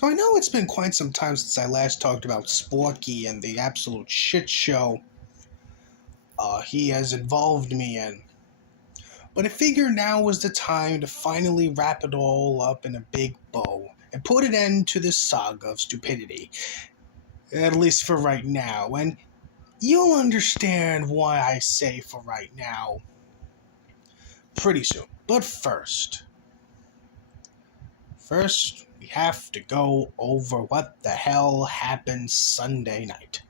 So I know it's been quite some time since I last talked about Spawky and the absolute shit show he has involved me in. But I figured now was the time to finally wrap it all up in a big bow and put an end to this saga of stupidity. At least for right now. And you'll understand why I say for right now pretty soon. But first, we have to go over what the hell happened Sunday night.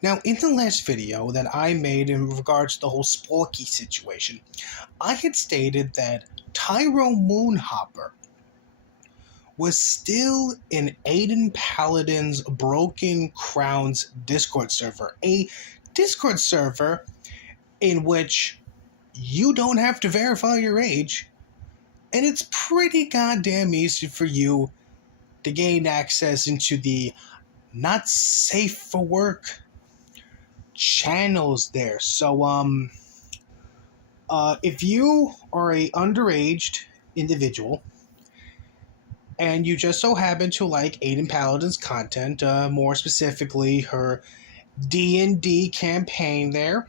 Now, in the last video that I made in regards to the whole Spawky situation, I had stated that Tyro Moonhopper was still in Aiden Paladin's Broken Crowns Discord server, a Discord server in which you don't have to verify your age, and it's pretty goddamn easy for you to gain access into the not safe for work channels there. So, if you are a underaged individual and you just so happen to like Aiden Paladin's content, more specifically her D&D campaign there,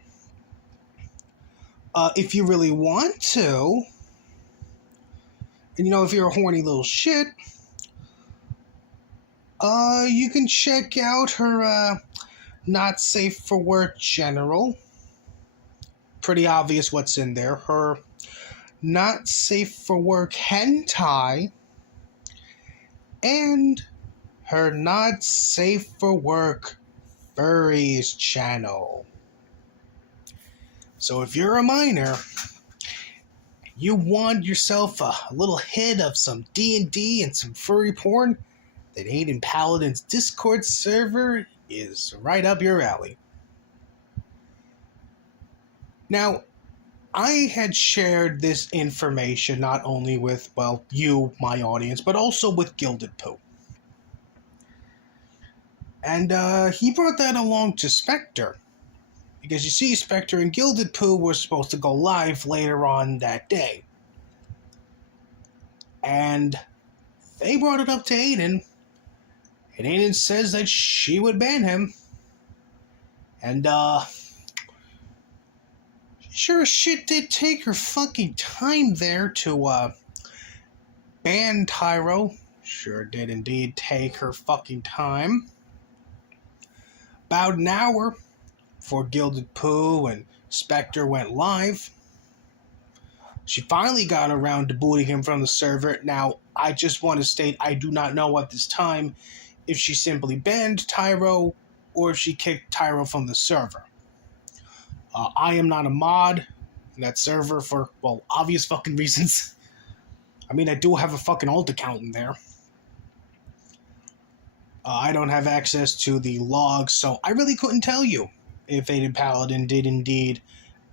if you really want to, and if you're a horny little shit, you can check out her not safe for work general. Pretty obvious what's in there. Her not safe for work hentai and her not safe for work furries channel. So if you're a minor, you want yourself a little hit of some D&D and some furry porn, then Aiden Paladin's Discord server is right up your alley. Now, I had shared this information not only with, you, my audience, but also with Gilded Poo. And he brought that along to Spectre. Because you see, Spectre and Gilded Poo were supposed to go live later on that day. And they brought it up to Aiden. And Aiden says that she would ban him. And, sure as shit did take her fucking time there to, ban Tyro. Sure did indeed take her fucking time. About an hour before Gilded Poo and Spectre went live, she finally got around to booting him from the server. Now, I just want to state I do not know at this time if she simply banned Tyro or if she kicked Tyro from the server. I am not a mod in that server for, obvious fucking reasons. I mean, I do have a fucking alt account in there. I don't have access to the logs, so I really couldn't tell you if Aiden Paladin did indeed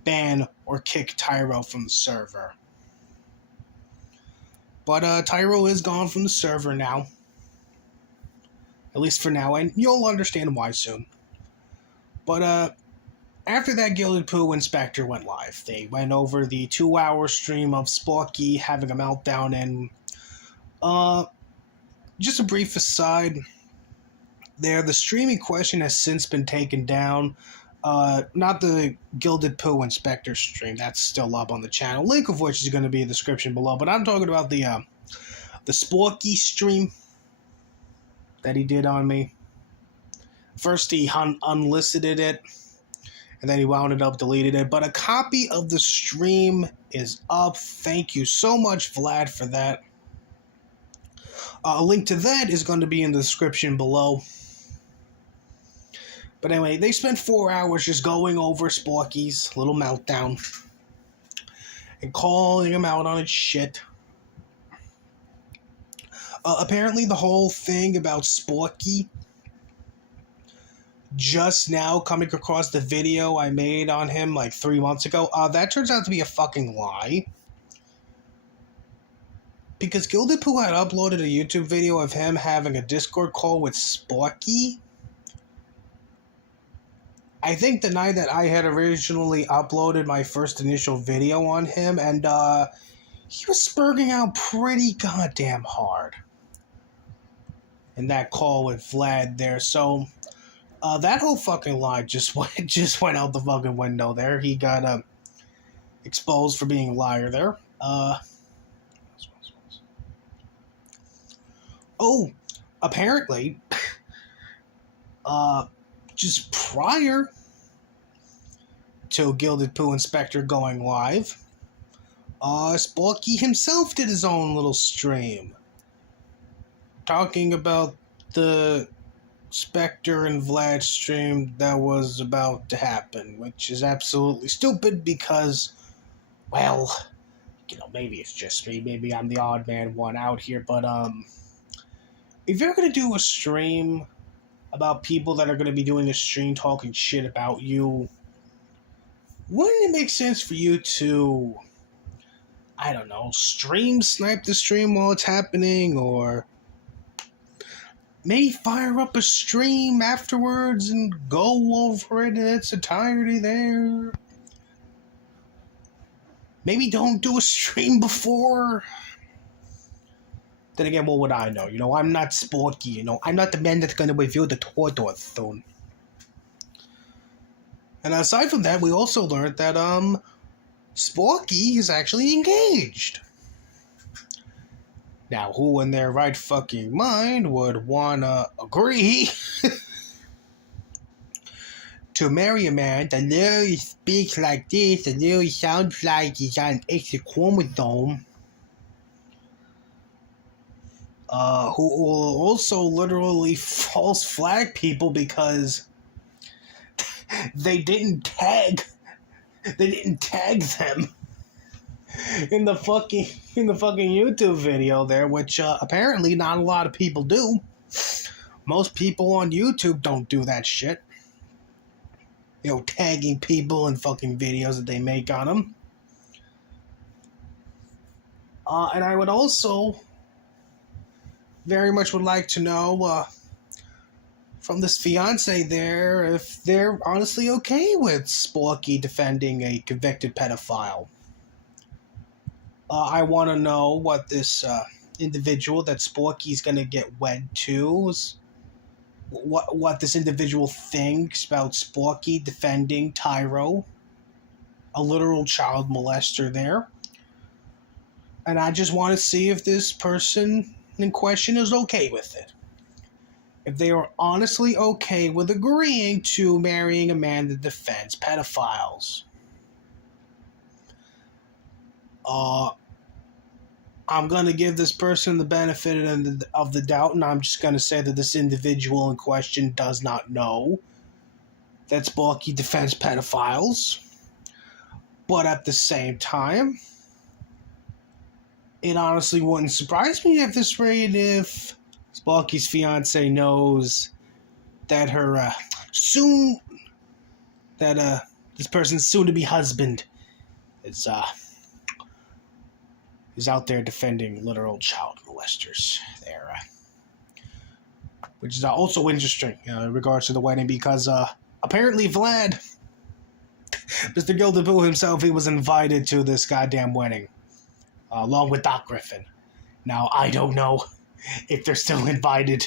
ban or kick Tyro from the server. But Tyro is gone from the server now. At least for now, and you'll understand why soon. But after that, Gilded Poo and Spectre went live. They went over the 2-hour stream of Spawky having a meltdown, and just a brief aside there, the streaming question has since been taken down. Not the Gilded Poo and Spectre stream, that's still up on the channel, link of which is going to be in the description below, but I'm talking about the Spawky stream that he did on me. First he unlisted it, and then he wound up deleted it, but a copy of the stream is up. Thank you so much, Vlad, for that. A link to that is going to be in the description below. But anyway, they spent 4 hours just going over Spawky's little meltdown and calling him out on his shit. Apparently the whole thing about Spawky, just now coming across the video I made on him like 3 months ago, that turns out to be a fucking lie. Because Gilded Poo had uploaded a YouTube video of him having a Discord call with Spawky. I think the night that I had originally uploaded my first initial video on him, and he was spurging out pretty goddamn hard. in that call with Vlad there. So that whole fucking lie just went out the fucking window there. He got exposed for being a liar there. Oh, apparently, just prior to Gilded Poo Inspector going live, Spawky himself did his own little stream talking about the Spectre and Vlad stream that was about to happen, which is absolutely stupid because, well, maybe it's just me, maybe I'm the odd man one out here, but if you're gonna do a stream about people that are gonna be doing a stream talking shit about you, wouldn't it make sense for you to, I don't know, snipe the stream while it's happening, or maybe fire up a stream afterwards and go over it in its entirety there? Maybe don't do a stream before. Then again, what would I know? I'm not Spawky, I'm not the man that's gonna review the Tordor soon. And aside from that, we also learned that, Spawky is actually engaged. Now, who in their right fucking mind would wanna agree to marry a man that literally speaks like this, that literally sounds like he's got an extra chromosome, who will also literally false flag people because they didn't tag them in the fucking YouTube video there, which apparently not a lot of people do. Most people on YouTube don't do that shit. Tagging people in fucking videos that they make on them. And I would also very much would like to know from this fiance there if they're honestly okay with Spawky defending a convicted pedophile. I want to know what this individual that Spawky's going to get wed to, what this individual thinks about Spawky defending Tyro, a literal child molester there. And I just want to see if this person in question is okay with it. If they are honestly okay with agreeing to marrying a man that defends pedophiles. I'm going to give this person the benefit of the doubt, and I'm just going to say that this individual in question does not know that Spawky defends pedophiles. But at the same time, it honestly wouldn't surprise me at this rate if Spawky's fiance knows that her this person's soon-to-be husband is out there defending literal child molesters there, which is also interesting in regards to the wedding, because apparently Vlad, Mr. Gilded Poo himself, he was invited to this goddamn wedding, along with Doc Griffin. Now, I don't know if they're still invited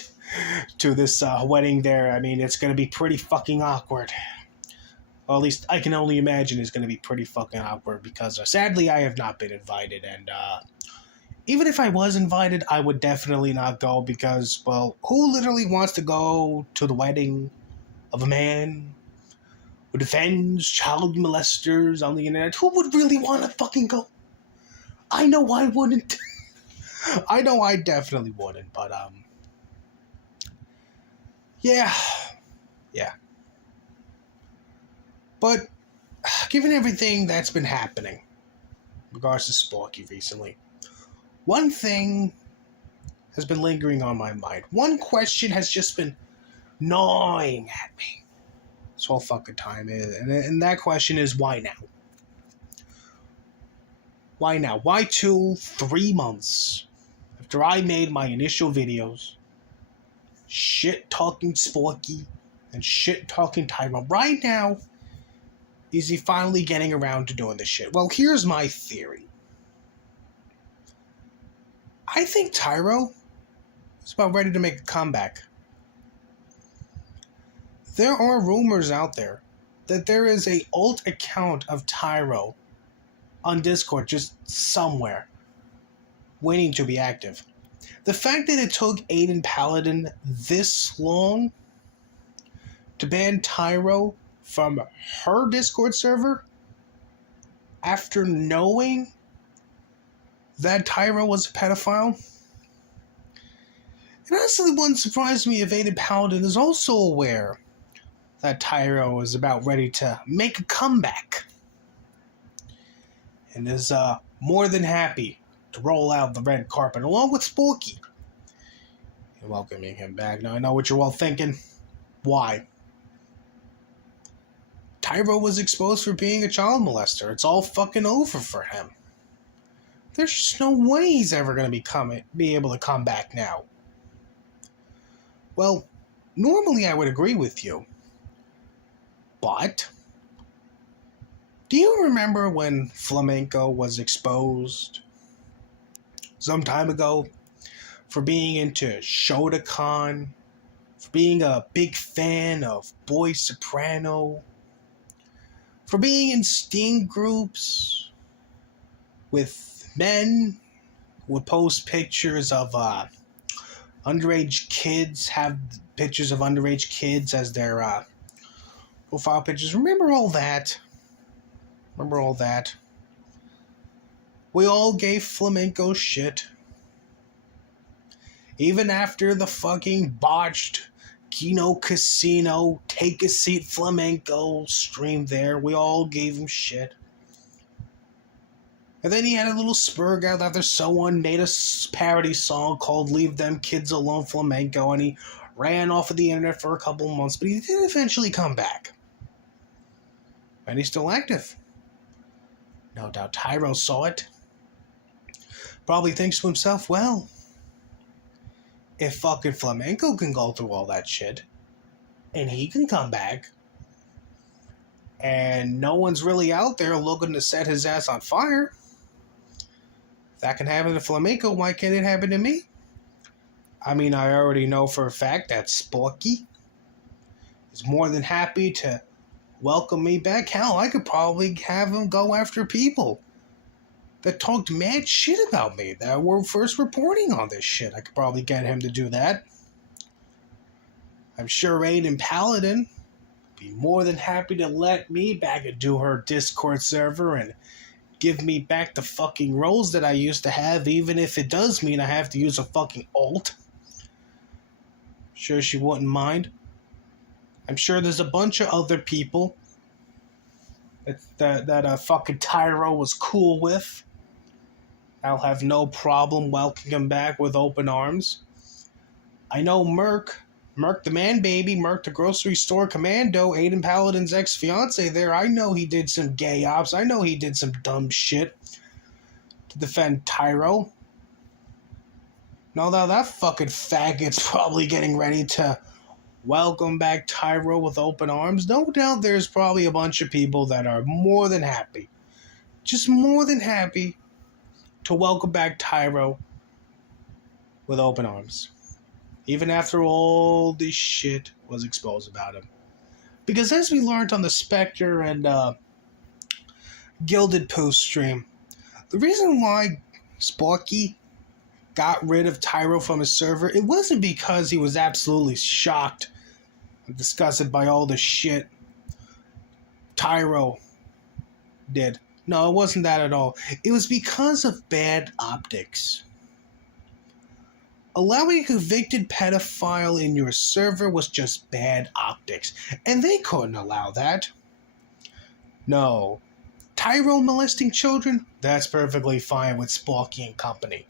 to this wedding there. I mean, it's going to be pretty fucking awkward. Or at least I can only imagine it's going to be pretty fucking awkward because sadly I have not been invited, and even if I was invited, I would definitely not go because, well, who literally wants to go to the wedding of a man who defends child molesters on the internet? Who would really want to fucking go? I know I wouldn't. I know I definitely wouldn't, but yeah. But, given everything that's been happening in regards to Spawky recently, one thing has been lingering on my mind. One question has just been gnawing at me this whole fucking time. And that question is, why now? Why now? Why 3 months after I made my initial videos, shit-talking Spawky and shit-talking Tyro, right now, is he finally getting around to doing this shit? Well, here's my theory. I think Tyro is about ready to make a comeback. There are rumors out there that there is a alt account of Tyro on Discord just somewhere, waiting to be active. The fact that it took Aiden Paladin this long to ban Tyro from her Discord server after knowing that Tyro was a pedophile, it honestly wouldn't surprise me if Aiden Paladin is also aware that Tyro is about ready to make a comeback and is more than happy to roll out the red carpet along with Spawky and welcoming him back. Now I know what you're all thinking. Why? Tyro was exposed for being a child molester. It's all fucking over for him. There's just no way he's ever going to be able to come back now. Well, normally I would agree with you. But do you remember when Flamenco was exposed some time ago for being into Shotokan, for being a big fan of Boy Soprano, for being in Steam groups with men who would post pictures of underage kids, have pictures of underage kids as their profile pictures? Remember all that? We all gave Flamenco shit. Even after the fucking botched Kino Casino Take a Seat Flamenco stream there, we all gave him shit. And then he had a little spurg out after someone made a parody song called Leave Them Kids Alone Flamenco, and he ran off of the internet for a couple months, but he did eventually come back. And he's still active. No doubt Tyro saw it. Probably thinks to himself, well, if fucking Flamenco can go through all that shit, and he can come back, and no one's really out there looking to set his ass on fire, if that can happen to Flamenco, why can't it happen to me? I mean, I already know for a fact that Spawky is more than happy to welcome me back. Hell, I could probably have him go after people that talked mad shit about me, that were first reporting on this shit. I could probably get him to do that. I'm sure Aiden Paladin would be more than happy to let me back into her Discord server and give me back the fucking roles that I used to have, even if it does mean I have to use a fucking alt. Sure she wouldn't mind. I'm sure there's a bunch of other people that fucking Tyro was cool with. I'll have no problem welcoming him back with open arms. I know Merc the man baby, Merc the grocery store commando, Aiden Paladin's ex-fiance there, I know he did some gay ops. I know he did some dumb shit to defend Tyro. Now that fucking faggot's probably getting ready to welcome back Tyro with open arms. No doubt there's probably a bunch of people that are more than happy, just more than happy to welcome back Tyro with open arms, even after all this shit was exposed about him. Because as we learned on the Spectre and Gilded Post stream, the reason why Spawky got rid of Tyro from his server, it wasn't because he was absolutely shocked and disgusted by all the shit Tyro did. No, it wasn't that at all. It was because of bad optics. Allowing a convicted pedophile in your server was just bad optics, and they couldn't allow that. No. Tyro molesting children? That's perfectly fine with Spawky and company.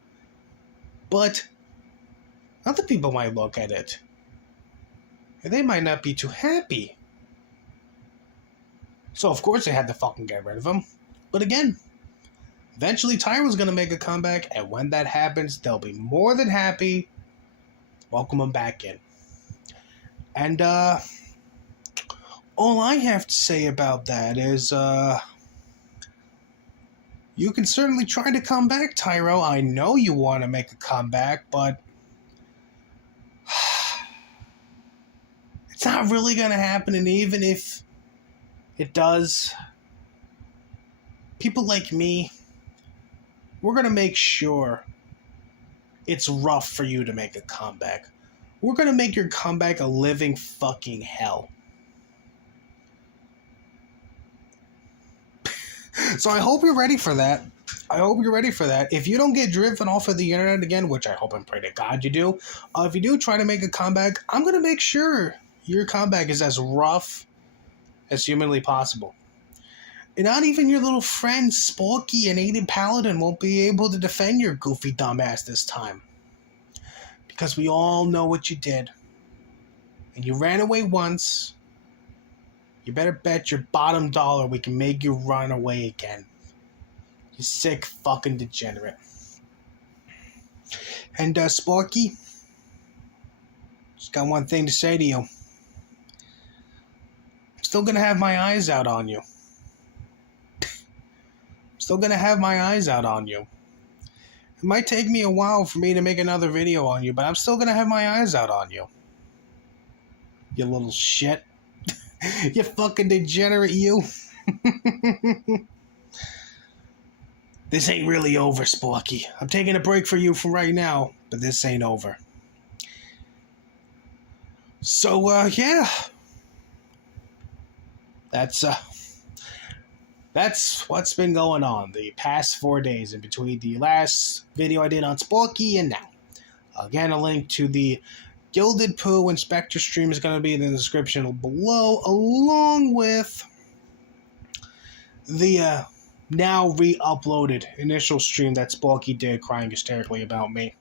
But other people might look at it, and they might not be too happy. So of course they had to fucking get rid of him. But again, eventually Tyro's going to make a comeback, and when that happens, they'll be more than happy to welcome him back in. And all I have to say about that is you can certainly try to come back, Tyro. I know you want to make a comeback, but It's not really going to happen, and even if it does, people like me, we're going to make sure it's rough for you to make a comeback. We're going to make your comeback a living fucking hell. So I hope you're ready for that. If you don't get driven off of the internet again, which I hope and pray to God you do, if you do try to make a comeback, I'm going to make sure your comeback is as rough as humanly possible. And not even your little friend Spawky and Aiden Paladin won't be able to defend your goofy dumbass this time. Because we all know what you did. And you ran away once. You better bet your bottom dollar we can make you run away again. You sick fucking degenerate. And Spawky, just got one thing to say to you. I'm still gonna have my eyes out on you. It might take me a while for me to make another video on you, but I'm still gonna have my eyes out on you. You little shit. You fucking degenerate, you. This ain't really over, Spawky. I'm taking a break for you for right now, but this ain't over. So, yeah. That's what's been going on the past 4 days in between the last video I did on Spawky and now. Again, a link to the Gilded Poo and Spectre stream is going to be in the description below, along with the now re-uploaded initial stream that Spawky did crying hysterically about me.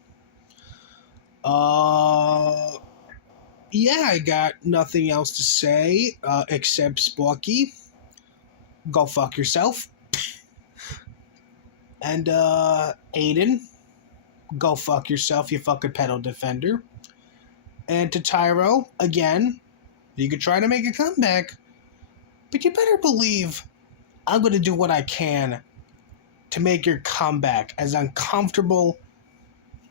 Yeah, I got nothing else to say except Spawky, go fuck yourself. And Aiden, go fuck yourself, you fucking pedal defender. And to Tyro, again, you could try to make a comeback, but you better believe I'm going to do what I can to make your comeback as uncomfortable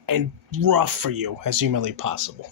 and rough for you as humanly possible.